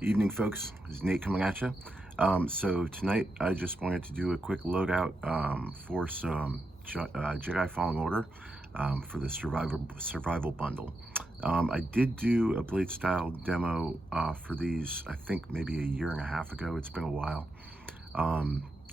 Evening, folks. This is Nate coming at you. So tonight I just wanted to do a quick loadout for some Jedi Fallen Order for the survival bundle. I did do a blade style demo for these, I think maybe a year and a half ago. It's been a while,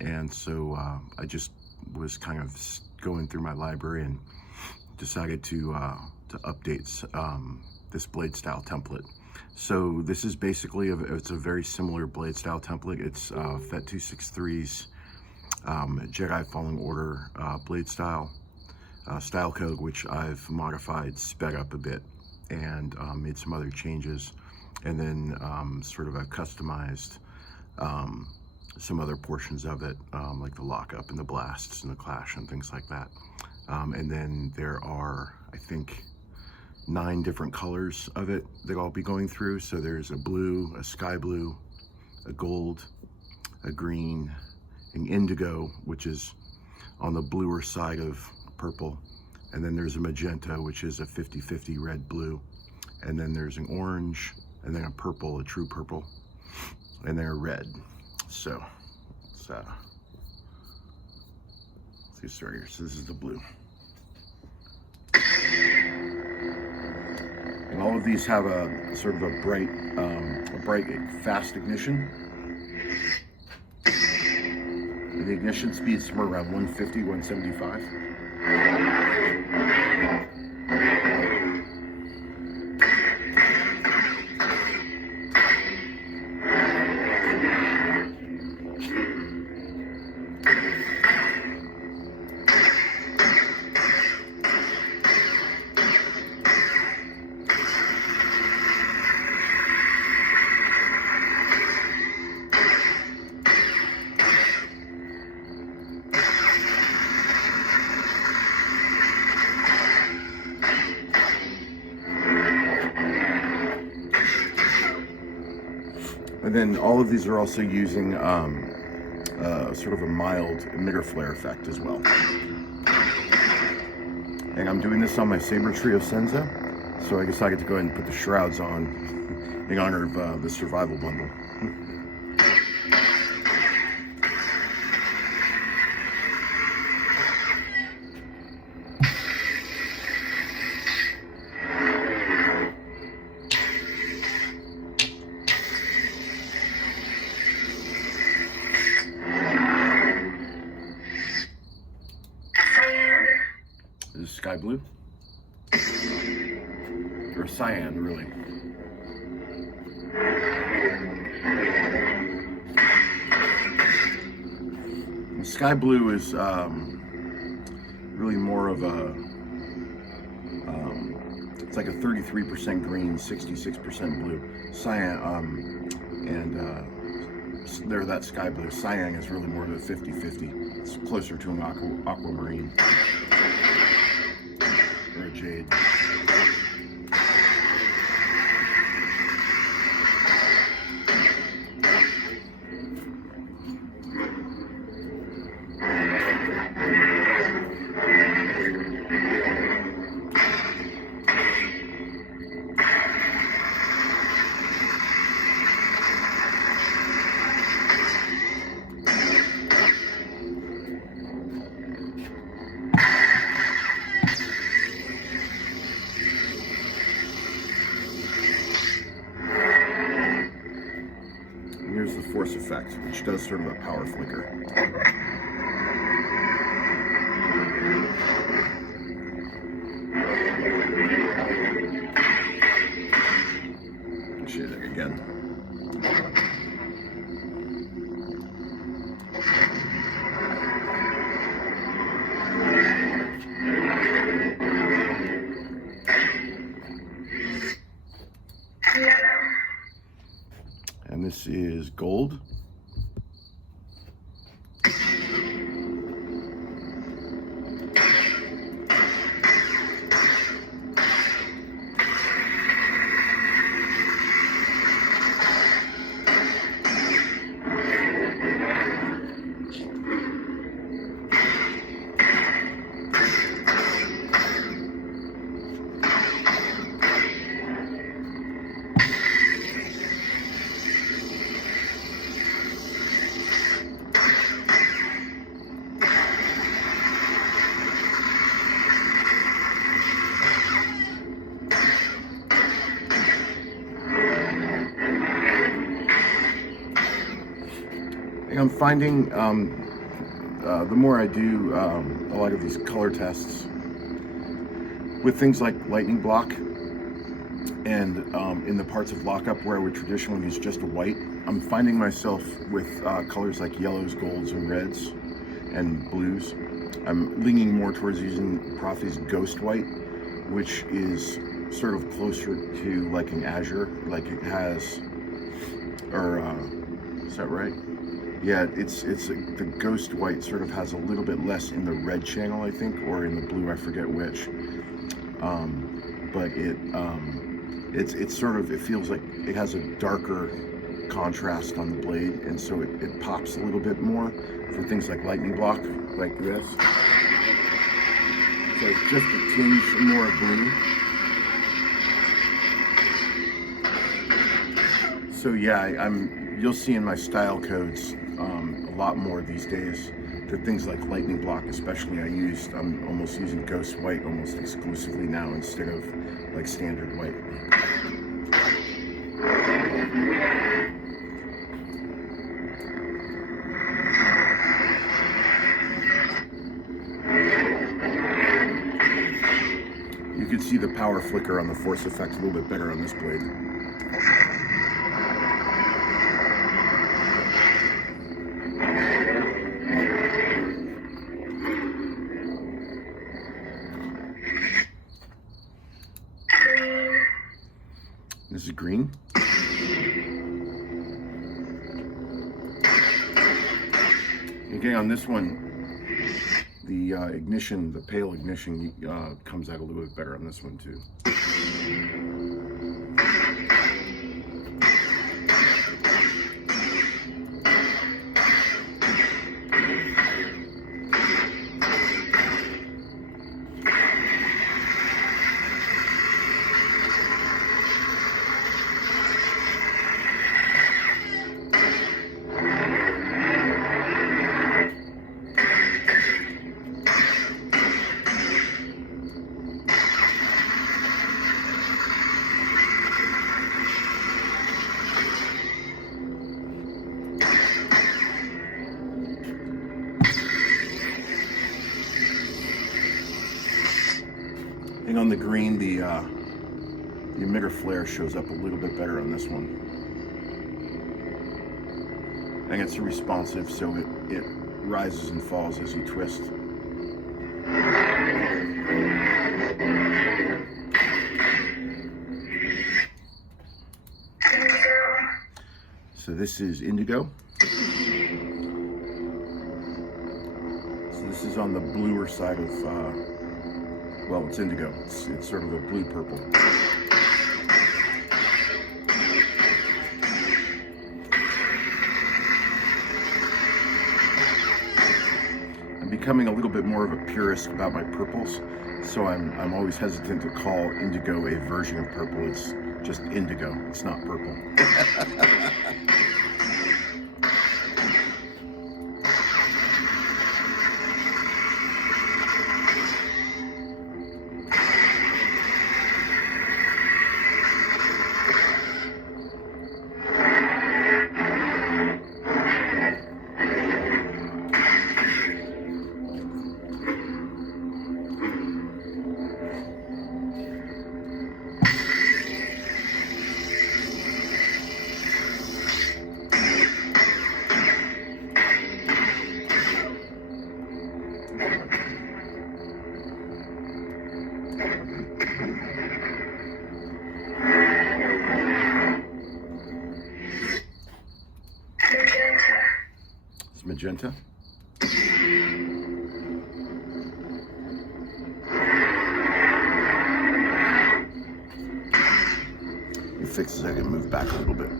and so I just was kind of going through my library and decided to update this blade style template. So this is basically it's a very similar blade style template. It's FET263's Jedi Fallen Order blade style style code, which I've modified, sped up a bit, and made some other changes, and then sort of a customized some other portions of it, like the lockup and the blasts and the clash and things like that. And then there are, I think, 9 different colors of it that I'll be going through. So there's a blue, a sky blue, a gold, a green, an indigo, which is on the bluer side of purple, and then there's a magenta, which is a 50-50 red-blue, and then there's an orange, and then a purple, a true purple, and then a red. So let's get started here. So this is the blue. And all of these have a sort of a bright, fast ignition. And the ignition speed's somewhere around 150, 175. And then all of these are also using sort of a mild emitter flare effect as well. And I'm doing this on my Saber Trio Senza, so I decided to go ahead and put the shrouds on in honor of the survival bundle. This is sky blue, or cyan, really. And sky blue is really more of a, it's like a 33% green, 66% blue. Cyan, there, that sky blue. Cyan is really more of a 50-50. It's closer to an aquamarine. Or a jade. Here's the force effect, which does sort of a power flicker. I'll show you that again. And this is gold. And I'm finding the more I do a lot of these color tests with things like lightning block and in the parts of lockup where I would traditionally use just a white, I'm finding myself with colors like yellows, golds, and reds, and blues. I'm leaning more towards using Proffie's Ghost White, which is sort of closer to like an azure, like it has, or is that right? Yeah, it's the Ghost White sort of has a little bit less in the red channel, I think, or in the blue, I forget which. But it's sort of, it feels like it has a darker contrast on the blade, and so it pops a little bit more for things like lightning block, like this. So it's just a tinge more blue. So yeah, you'll see in my style codes a lot more these days. The things like lightning block, especially, I'm almost using Ghost White almost exclusively now instead of like standard white. You can see the power flicker on the force effect a little bit better on this blade. This is green. Again, on this one, the ignition, the pale ignition comes out a little bit better on this one too. On the green, the emitter flare shows up a little bit better on this one. And it's responsive, so it rises and falls as you twist. So this is indigo. So this is on the bluer side of well, it's indigo. It's sort of a blue-purple. I'm becoming a little bit more of a purist about my purples, so I'm always hesitant to call indigo a version of purple. It's just indigo. It's not purple. It's magenta. It fixes, I can move back a little bit.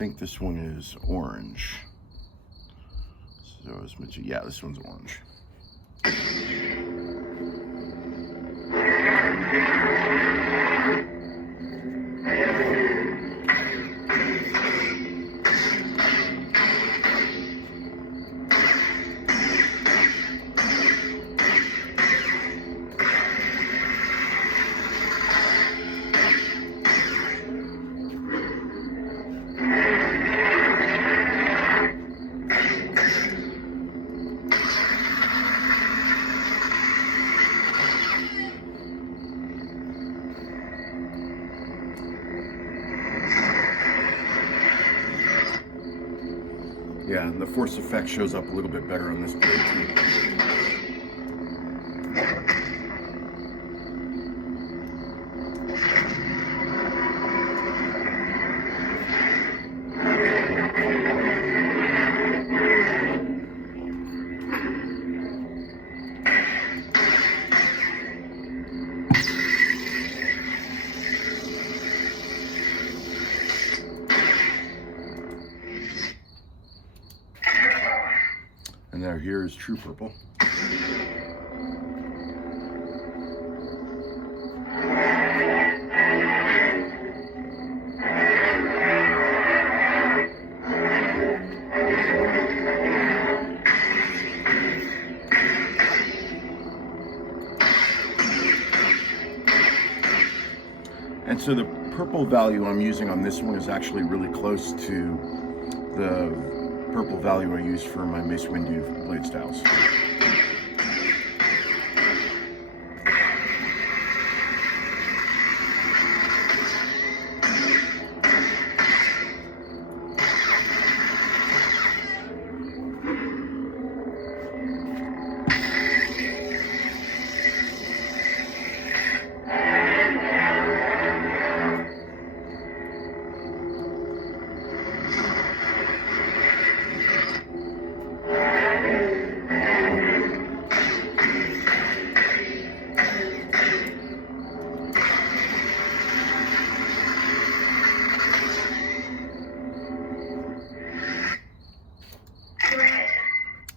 think this one is orange. So it's, yeah, this one's orange. Yeah, and the force effect shows up a little bit better on this blade too. And now here is true purple. And so the purple value I'm using on this one is actually really close to the purple value I use for my Mace Windu blade styles.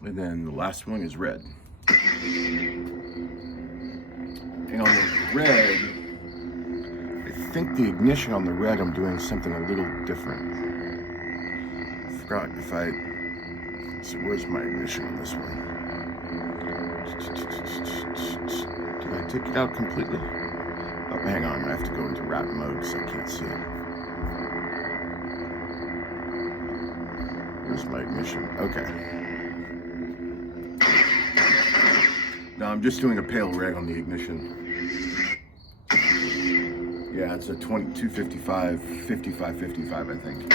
And then the last one is red. And on the red, I think the ignition on the red, I'm doing something a little different. I forgot if I, so where's my ignition on this one? Did I take it out completely? Oh, hang on, I have to go into wrap mode so I can't see it. Where's my ignition? Okay. No, I'm just doing a pale red on the ignition. Yeah, it's a 2255, 5555, I think.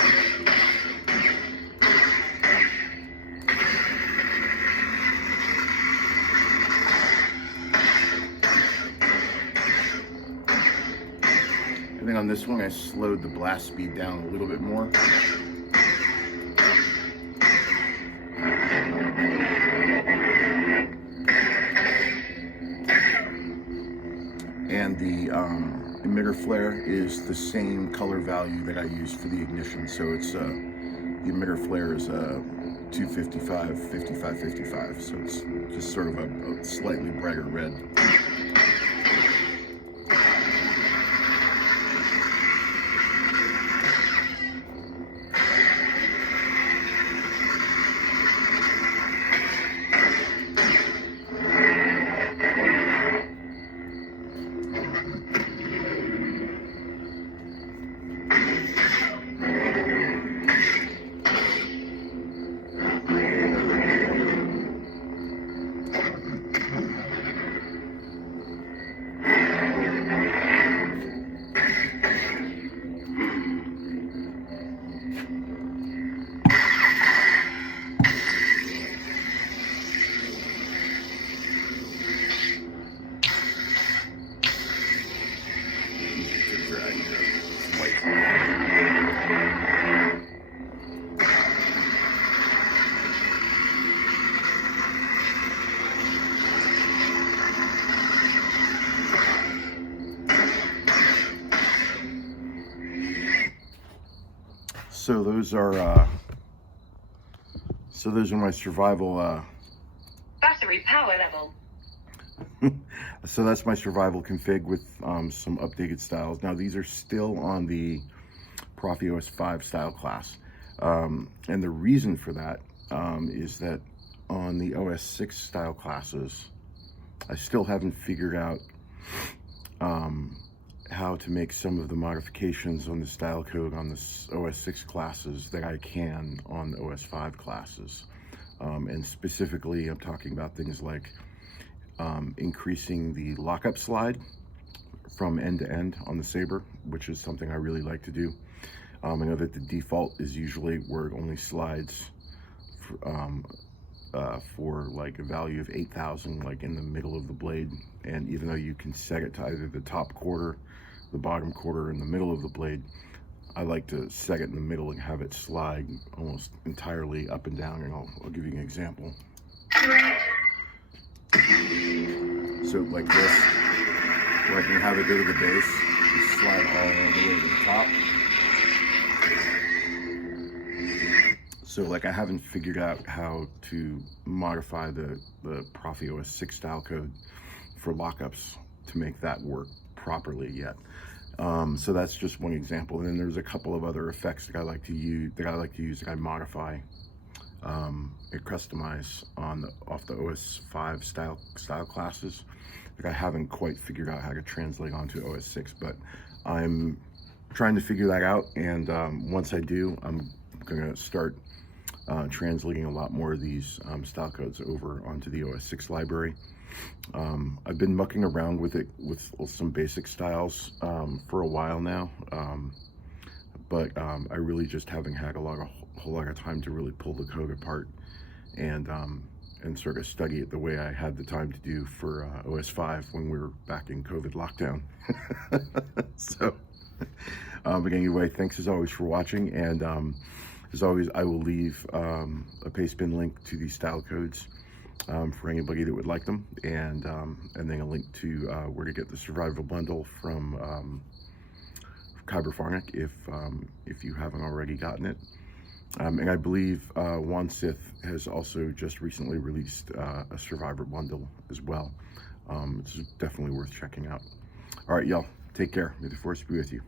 I think on this one I slowed the blast speed down a little bit more. And the emitter flare is the same color value that I use for the ignition. So it's the emitter flare is 255, 55, 55. So it's just sort of a slightly brighter red. So those are my survival battery power level. so that's my survival config with some updated styles. Now these are still on the ProffieOS 5 style class, and the reason for that is that on the OS 6 style classes, I still haven't figured out how to make some of the modifications on the style code on the OS 6 classes that I can on the OS 5 classes. And specifically, I'm talking about things like increasing the lockup slide from end to end on the Saber, which is something I really like to do. I know that the default is usually where it only slides for like a value of 8,000, like in the middle of the blade. And even though you can set it to either the top quarter, the bottom quarter, and the middle of the blade, I like to set it in the middle and have it slide almost entirely up and down. And I'll give you an example. So like this, where I can have it go to the base and slide all the way to the top. So like I haven't figured out how to modify the ProffieOS 6 style code for lockups to make that work properly yet. So that's just one example. And then there's a couple of other effects that I like to use that I modify and customize off the OS 5 style classes that I haven't quite figured out how to translate onto OS 6, but I'm trying to figure that out. And once I do, I'm gonna start translating a lot more of these style codes over onto the OS 6 library. I've been mucking around with it with some basic styles for a while now, but I really just haven't had a whole lot of time to really pull the code apart and sort of study it the way I had the time to do for OS 5 when we were back in COVID lockdown. So, but anyway, thanks as always for watching, and as always, I will leave a pastebin link to these style codes for anybody that would like them, and then a link to where to get the survival bundle from Kyberphonic if you haven't already gotten it. And I believe JuanSith has also just recently released a survivor bundle as well. It's definitely worth checking out. All right, y'all, take care. May the force be with you.